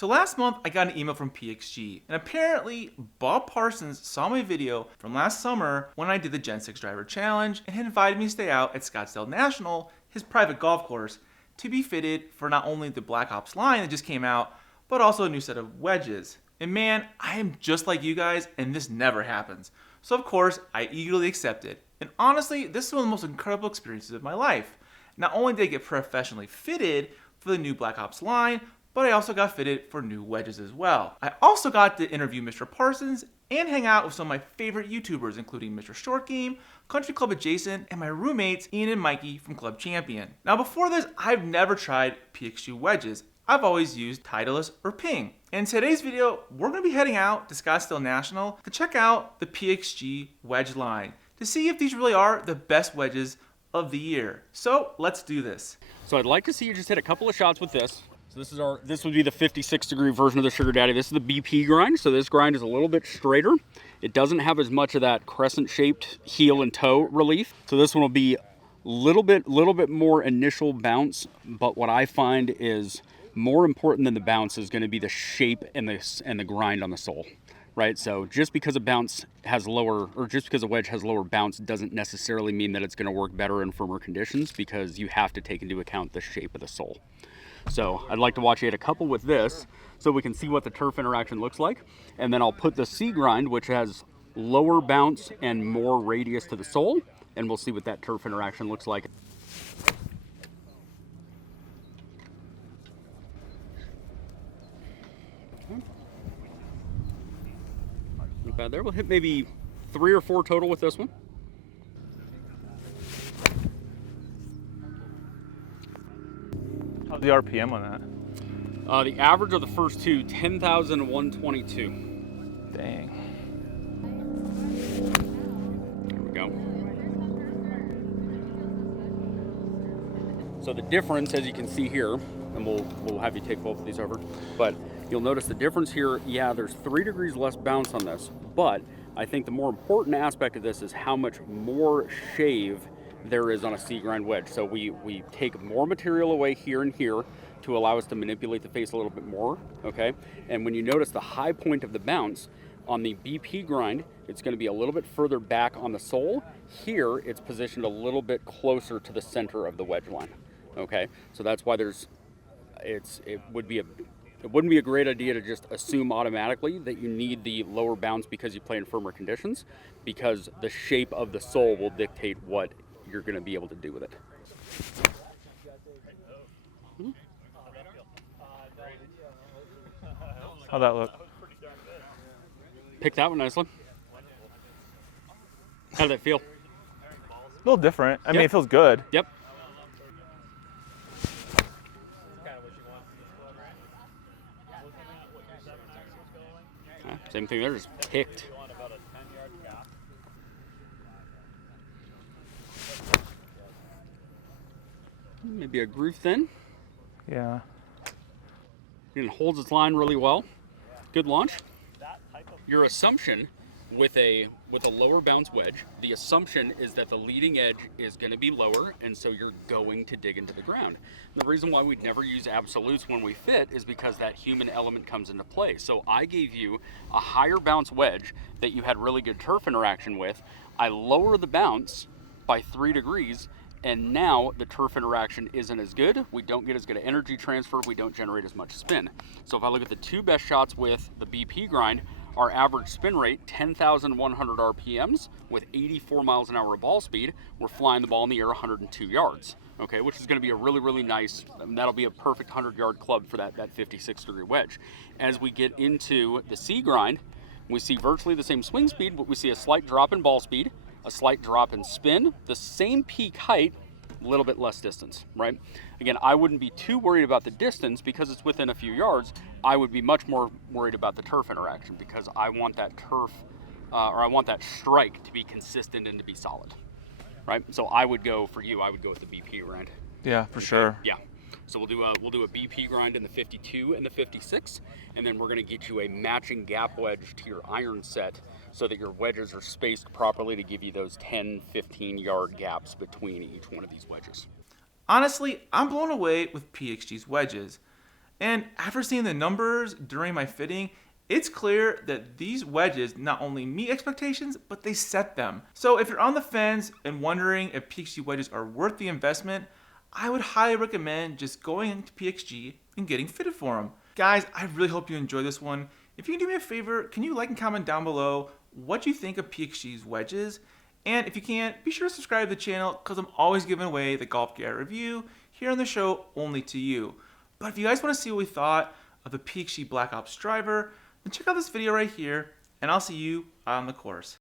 So last month I got an email from PXG, and apparently Bob Parsons saw my video from last summer when I did the Gen 6 Driver Challenge and had invited me to stay out at Scottsdale National, his private golf course, to be fitted for not only the Black Ops line that just came out, but also a new set of wedges. And man, I am just like you guys, and this never happens. So of course, I eagerly accepted. And honestly, this is one of the most incredible experiences of my life. Not only did I get professionally fitted for the new Black Ops line, but I also got fitted for new wedges as well. I also got to interview Mr. Parsons and hang out with some of my favorite YouTubers, including Mr. Short Game, Country Club Adjacent, and my roommates Ian and Mikey from Club Champion. Now before this, I've never tried PXG wedges. I've always used Titleist or Ping. In today's video, we're going to be heading out to Scottsdale National to check out the PXG wedge line to see if these really are the best wedges of the year. So let's do this. So I'd like to see you just hit a couple of shots with this. So this would be the 56-degree version of the Sugar Daddy. This is the BP grind, so this grind is a little bit straighter. It doesn't have as much of that crescent-shaped heel and toe relief. So this one will be a little bit more initial bounce, but what I find is more important than the bounce is going to be the shape and the grind on the sole, right? So just because a bounce has lower, or just because a wedge has lower bounce doesn't necessarily mean that it's going to work better in firmer conditions, because you have to take into account the shape of the sole. So I'd like to watch you hit a couple with this so we can see what the turf interaction looks like. And then I'll put the C grind, which has lower bounce and more radius to the sole, and we'll see what that turf interaction looks like. Not bad there. We'll hit maybe 3 or 4 total with this one. How's the RPM on that? The average of the first two, 10,122. Dang. There we go. So the difference, as you can see here, and we'll have you take both of these over, but you'll notice the difference here. Yeah, there's 3 degrees less bounce on this, but I think the more important aspect of this is how much more shave there is on a C grind wedge. So we take more material away here and here to allow us to manipulate the face a little bit more, okay? And when you notice the high point of the bounce on the BP grind, it's going to be a little bit further back on the sole. Here, it's positioned a little bit closer to the center of the wedge line, okay? So that's why it wouldn't be a great idea to just assume automatically that you need the lower bounce because you play in firmer conditions, because the shape of the sole will dictate what you're going to be able to do with it. How'd that look? Picked that one nicely. How did that feel? A little different. I mean, it feels good. Yep. Same thing there, just picked. Maybe a groove thin. Yeah. It holds its line really well. Good launch. Your assumption with a lower bounce wedge, the assumption is that the leading edge is going to be lower, and so you're going to dig into the ground. And the reason why we'd never use absolutes when we fit is because that human element comes into play. So I gave you a higher bounce wedge that you had really good turf interaction with. I lower the bounce by 3 degrees, and now the turf interaction isn't as good. We don't get as good an energy transfer. We don't generate as much spin. So if I look at the 2 best shots with the BP grind, our average spin rate, 10,100 RPMs with 84 miles an hour of ball speed. We're flying the ball in the air 102 yards, okay, which is going to be a really, really nice, that'll be a perfect 100-yard club for that 56-degree wedge. As we get into the C grind, we see virtually the same swing speed, but we see a slight drop in ball speed, a slight drop in spin, the same peak height, a little bit less distance, right? Again, I wouldn't be too worried about the distance because it's within a few yards. I would be much more worried about the turf interaction because I want that turf, or I want that strike to be consistent and to be solid, right? So I would go, for you, I would go with the BP grind. Yeah, for sure. Yeah. So we'll do a BP grind in the 52 and the 56, and then we're going to get you a matching gap wedge to your iron set so that your wedges are spaced properly to give you those 10, 15-yard gaps between each one of these wedges. Honestly, I'm blown away with PXG's wedges. And after seeing the numbers during my fitting, it's clear that these wedges not only meet expectations, but they set them. So if you're on the fence and wondering if PXG wedges are worth the investment, I would highly recommend just going into PXG and getting fitted for them. Guys, I really hope you enjoyed this one. If you can do me a favor, can you like and comment down below what you think of PXG's wedges? And if you can, be sure to subscribe to the channel because I'm always giving away the golf gear review here on the show only to you. But if you guys want to see what we thought of the PXG Black Ops driver, then check out this video right here, and I'll see you on the course.